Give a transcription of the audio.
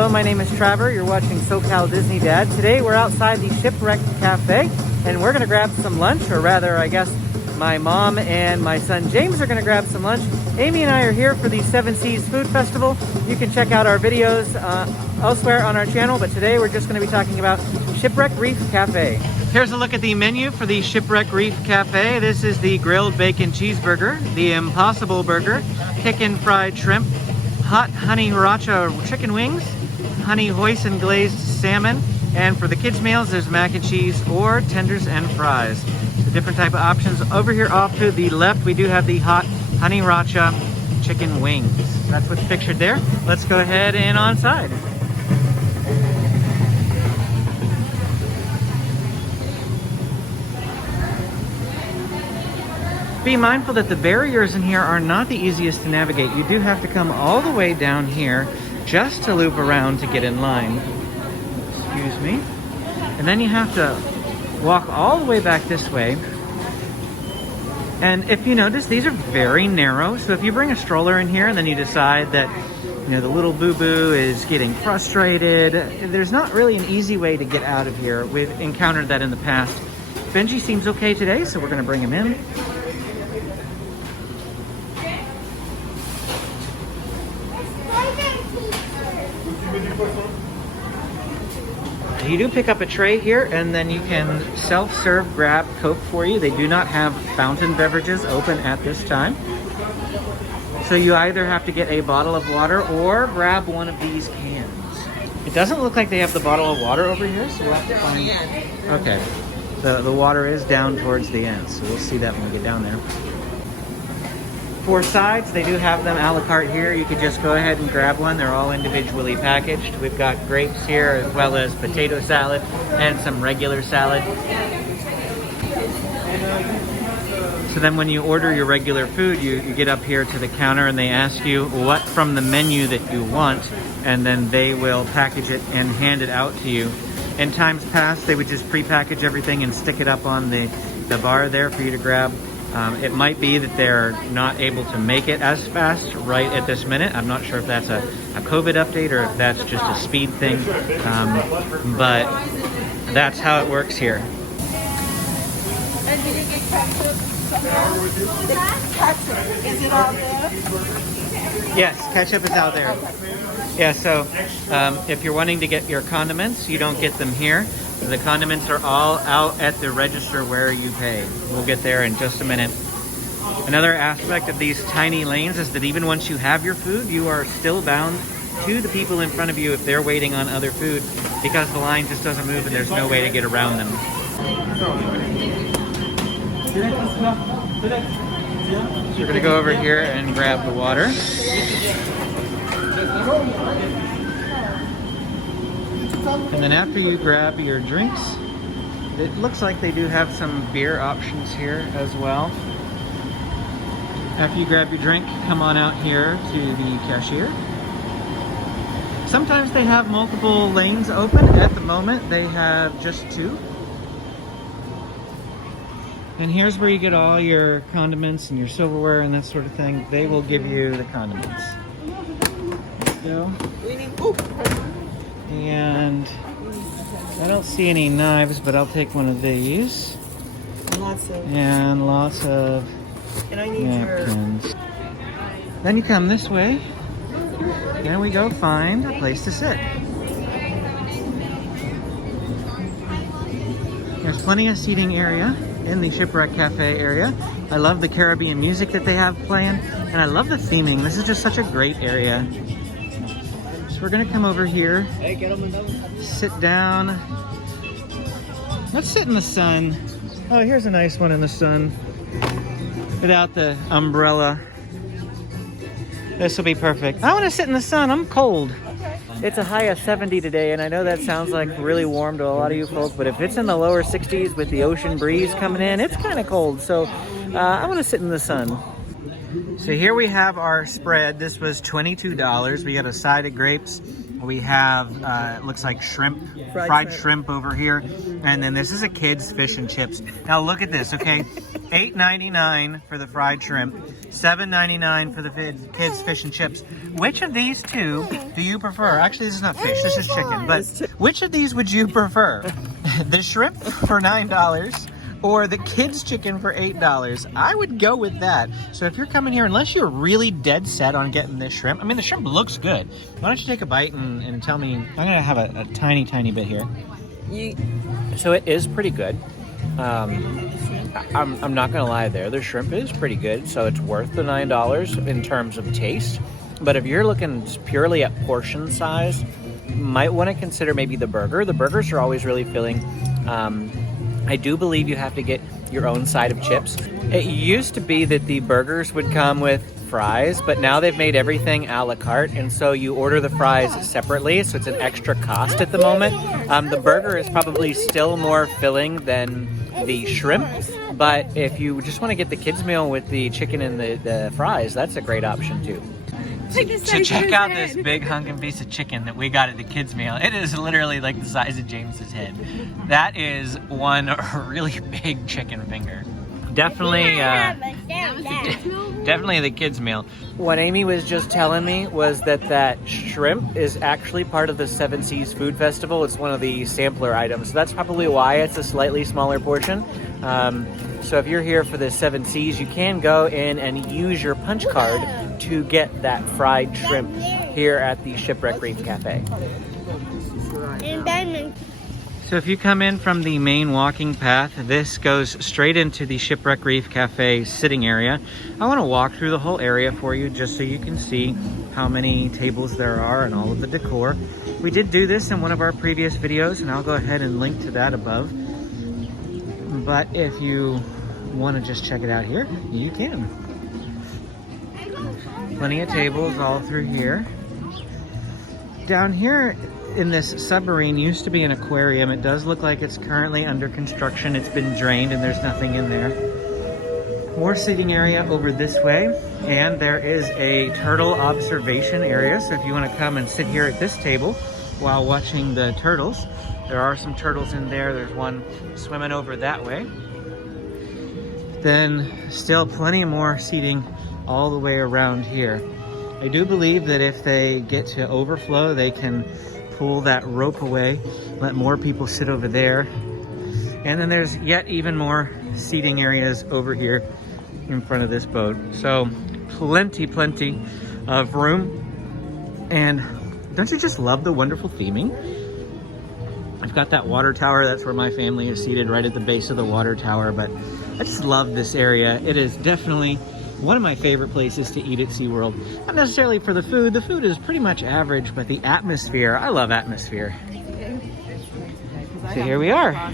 Hello, my name is Trevor. You're watching SoCal Disney Dad. Today we're outside the Shipwreck Cafe and we're gonna grab some lunch, or rather, I guess, my mom and my son James are gonna grab some lunch. Amy and I are here for the Seven Seas Food Festival. You can check out our videos elsewhere on our channel, but today we're just gonna be talking about Shipwreck Reef Cafe. Here's a look at the menu for the Shipwreck Reef Cafe. This is the grilled bacon cheeseburger, the Impossible Burger, Kickin fried shrimp, hot Honeyracha chicken wings, Honey-Hoison glazed salmon, and for the kids' meals, there's mac and cheese or tenders and fries. The different type of options. Over here off to the left, we do have the hot Honeyracha chicken wings. That's what's pictured there. Let's go ahead and on side. Be mindful that the barriers in here are not the easiest to navigate. You do have to come all the way down here just to loop around to get in line. Excuse me. And then you have to walk all the way back this way. And if you notice, these are very narrow. So if you bring a stroller in here and then you decide that, you know, the little boo-boo is getting frustrated, there's not really an easy way to get out of here. We've encountered that in the past. Benji seems okay today, so we're gonna bring him in. You do pick up a tray here, and then you can self-serve grab Coke for you. They do not have fountain beverages open at this time. So you either have to get a bottle of water or grab one of these cans. It doesn't look like they have the bottle of water over here, so we'll have to find... Okay, the water is down towards the end, so we'll see that when we get down there. For sides, they do have them a la carte here. You could just go ahead and grab one. They're all individually packaged. We've got grapes here, as well as potato salad and some regular salad. So then when you order your regular food, you get up here to the counter and they ask you what from the menu that you want, and then they will package it and hand it out to you. In times past, they would just pre-package everything and stick it up on the bar there for you to grab. It might be that they're not able to make it as fast right at this minute. I'm not sure if that's a COVID update or if that's just a speed thing, but that's how it works here. And did you get ketchup? The ketchup, is it all there? Yes, ketchup is out there. Yeah, so if you're wanting to get your condiments, you don't get them here. The condiments are all out at the register where you pay. We'll get there in just a minute. Another aspect of these tiny lanes is that even once you have your food, you are still bound to the people in front of you if they're waiting on other food, because the line just doesn't move and there's no way to get around them. So we're gonna go over here and grab the water. And then after you grab your drinks, it looks like they do have some beer options here as well. After you grab your drink, come on out here to the cashier. Sometimes they have multiple lanes open. At the moment, they have just two. And here's where you get all your condiments and your silverware and that sort of thing. They will give you the condiments. Let's go. And I don't see any knives, but I'll take one of these. And lots of napkins. Then you come this way. There we go, find a place to sit. There's plenty of seating area in the Shipwreck Cafe area. I love the Caribbean music that they have playing, and I love the theming. This is just such a great area. We're gonna come over here, sit down. Let's sit in the sun. Oh, here's a nice one in the sun without the umbrella. This will be perfect. I want to sit in the sun. I'm cold. It's a high of 70 today, and I know that sounds like really warm to a lot of you folks, but if it's in the lower 60s with the ocean breeze coming in, it's kind of cold. So I want to sit in the sun. So here we have our spread. This was $22. We got a side of grapes We have, it looks like shrimp, fried shrimp over here. And then this is a kid's fish and chips. Now look at this, okay? $8.99 for the fried shrimp, $7.99 for the kids fish and chips. Which of these two do you prefer? Actually, this is not fish, this is chicken. But which of these would you prefer? The shrimp for $9 or the kids chicken for $8? I would go with that. So if you're coming here, unless you're really dead set on getting this shrimp, I mean, the shrimp looks good. Why don't you take a bite and tell me? I'm gonna have a tiny, tiny bit here. So it is pretty good. I'm not gonna lie there. The shrimp is pretty good, so it's worth the $9 in terms of taste. But if you're looking purely at portion size, you might want to consider maybe the burger. The burgers are always really filling. I do believe you have to get your own side of chips. It used to be that the burgers would come with fries, but now they've made everything a la carte, and so you order the fries separately, so it's an extra cost at the moment. The burger is probably still more filling than the shrimp, but if you just want to get the kids meal with the chicken and the fries, that's a great option too. So check out this big hunkin' piece of chicken that we got at the kids meal. It is literally like the size of James's head. That is one really big chicken finger. Definitely, definitely the kids meal. What Amy was just telling me was that shrimp is actually part of the Seven Seas Food Festival. It's one of the sampler items. So that's probably why it's a slightly smaller portion. So if you're here for the Seven Seas, you can go in and use your punch card to get that fried shrimp here at the Shipwreck Reef Cafe. So if you come in from the main walking path, this goes straight into the Shipwreck Reef Cafe sitting area. I want to walk through the whole area for you just so you can see how many tables there are and all of the decor. We did do this in one of our previous videos, and I'll go ahead and link to that above. But if you want to just check it out here, you can. Plenty of tables all through here. Down here in this submarine used to be an aquarium. It does look like it's currently under construction. It's been drained and there's nothing in there. More seating area over this way, and there is a turtle observation area. So if you want to come and sit here at this table while watching the turtles, there are some turtles in there. There's one swimming over that way. Then still plenty more seating all the way around here. I do believe that if they get to overflow, they can pull that rope away, let more people sit over there. And then there's yet even more seating areas over here in front of this boat. So plenty of room. And don't you just love the wonderful theming? I've got that water tower. That's where my family is seated, right at the base of the water tower. But I just love this area. It is definitely one of my favorite places to eat at SeaWorld. Not necessarily for the food. The food is pretty much average, but the atmosphere, I love atmosphere. So here we are.